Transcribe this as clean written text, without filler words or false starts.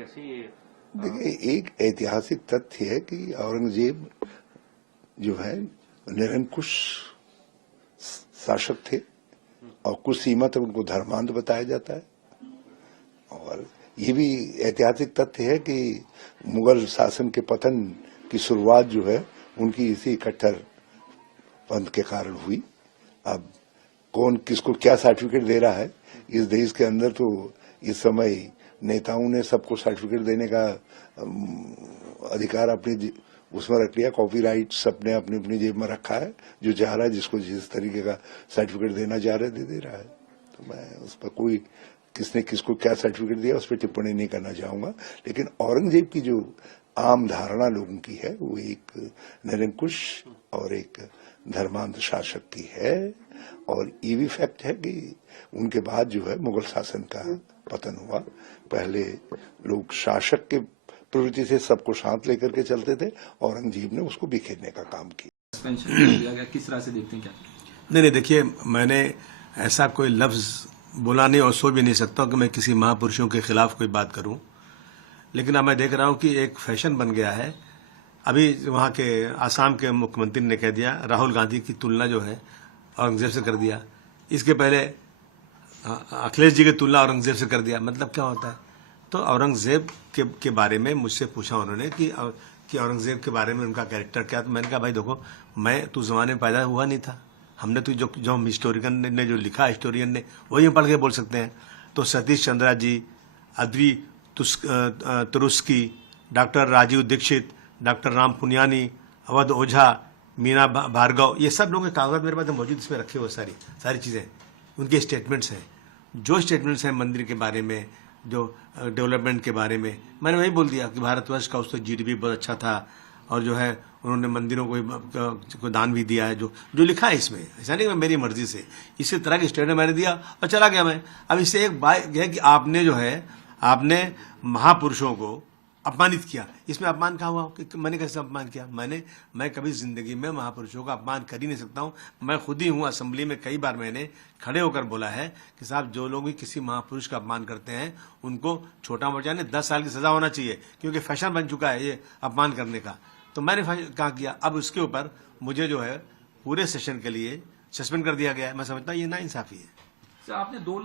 कैसे ये देखिए, एक ऐतिहासिक तथ्य है कि औरंगजेब जो है निरंकुश शासक थे और कुछ सीमा तक उनको धर्मांध बताया जाता है। और ये भी ऐतिहासिक तथ्य है कि मुगल शासन के पतन की शुरुआत जो है उनकी इसी कट्टर पंथ के कारण हुई। अब कौन किसको क्या सर्टिफिकेट दे रहा है इस देश के अंदर, तो इस समय नेताओं ने सबको सर्टिफिकेट देने का अधिकार अपनी उसमें रख लिया। कॉपीराइट सबने अपनी अपनी जेब में रखा है। जो चाह रहा है, जिसको जिस तरीके का सर्टिफिकेट देना चाह रहा है दे रहा है। तो मैं उस पर कोई किसने किसको क्या सर्टिफिकेट दिया उस पर टिप्पणी नहीं करना चाहूंगा। लेकिन औरंगजेब की जो आम धारणा लोगों की है वो एक निरंकुश और एक धर्मांध शासक की है। और ये भी फैक्ट है कि उनके बाद जो है मुगल शासन का पतन हुआ। पहले लोग शासक के प्रवृत्ति से सबको साथ लेकर के चलते थे, औरंगजेब ने उसको बिखेरने का काम किया। सस्पेंशन दिया गया, किस तरह से देखते हैं क्या? नहीं, देखिए, मैंने ऐसा कोई लफ्ज बोला नहीं और सोच भी नहीं सकता कि मैं किसी महापुरुषों के खिलाफ कोई बात करूं। लेकिन अब मैं देख रहा हूं कि एक फैशन बन गया है। अभी वहां के आसाम के मुख्यमंत्री ने कह दिया, राहुल गांधी की तुलना जो है औरंगजेब से कर दिया। इसके पहले अखिलेश जी की तुलना औरंगजेब से कर दिया। मतलब क्या होता है? तो औरंगजेब के बारे में मुझसे पूछा उन्होंने कि औरंगजेब के बारे में उनका कैरेक्टर क्या। तो मैंने कहा, भाई देखो, मैं तो ज़माने में पैदा हुआ नहीं था। हमने तो जो हम हिस्टोरियन ने जो लिखा, हिस्टोरियन ने वही हम पढ़ के बोल सकते हैं। तो सतीश चंद्रा जी, अद्वी तुरुस्की, डॉक्टर राजीव दीक्षित, डॉक्टर राम पुनियानी, अवध ओझा, मीना भार्गव, ये सब लोगों के कागज मेरे पास मौजूद, इसमें रखे हुए सारी चीज़ें, उनके स्टेटमेंट्स हैं। जो स्टेटमेंट्स हैं मंदिर के बारे में, जो डेवलपमेंट के बारे में, मैंने वही बोल दिया कि भारतवर्ष का उसका जीडीपी बहुत अच्छा था और जो है उन्होंने मंदिरों को दान भी दिया है। जो लिखा है इसमें, ऐसा नहीं कि मेरी मर्जी से, इसी तरह की स्टेटमेंट मैंने दिया और चला गया मैं। अब इससे एक बात है कि आपने महापुरुषों को अपमानित किया। इसमें अपमान कहाँ हुआ कि मैंने कैसे अपमान किया? मैं कभी जिंदगी में महापुरुषों का अपमान कर ही नहीं सकता हूँ। मैं खुद ही हूँ, असेंबली में कई बार मैंने खड़े होकर बोला है कि साहब, जो लोग भी किसी महापुरुष का अपमान करते हैं उनको छोटा मोटा नहीं 10 साल की सजा होना चाहिए, क्योंकि फैशन बन चुका है ये अपमान करने का। तो मैंने कहा किया। अब उसके ऊपर मुझे जो है पूरे सेशन के लिए सस्पेंड कर दिया गया है। मैं समझता हूँ ये नाइंसाफी है। आपने 2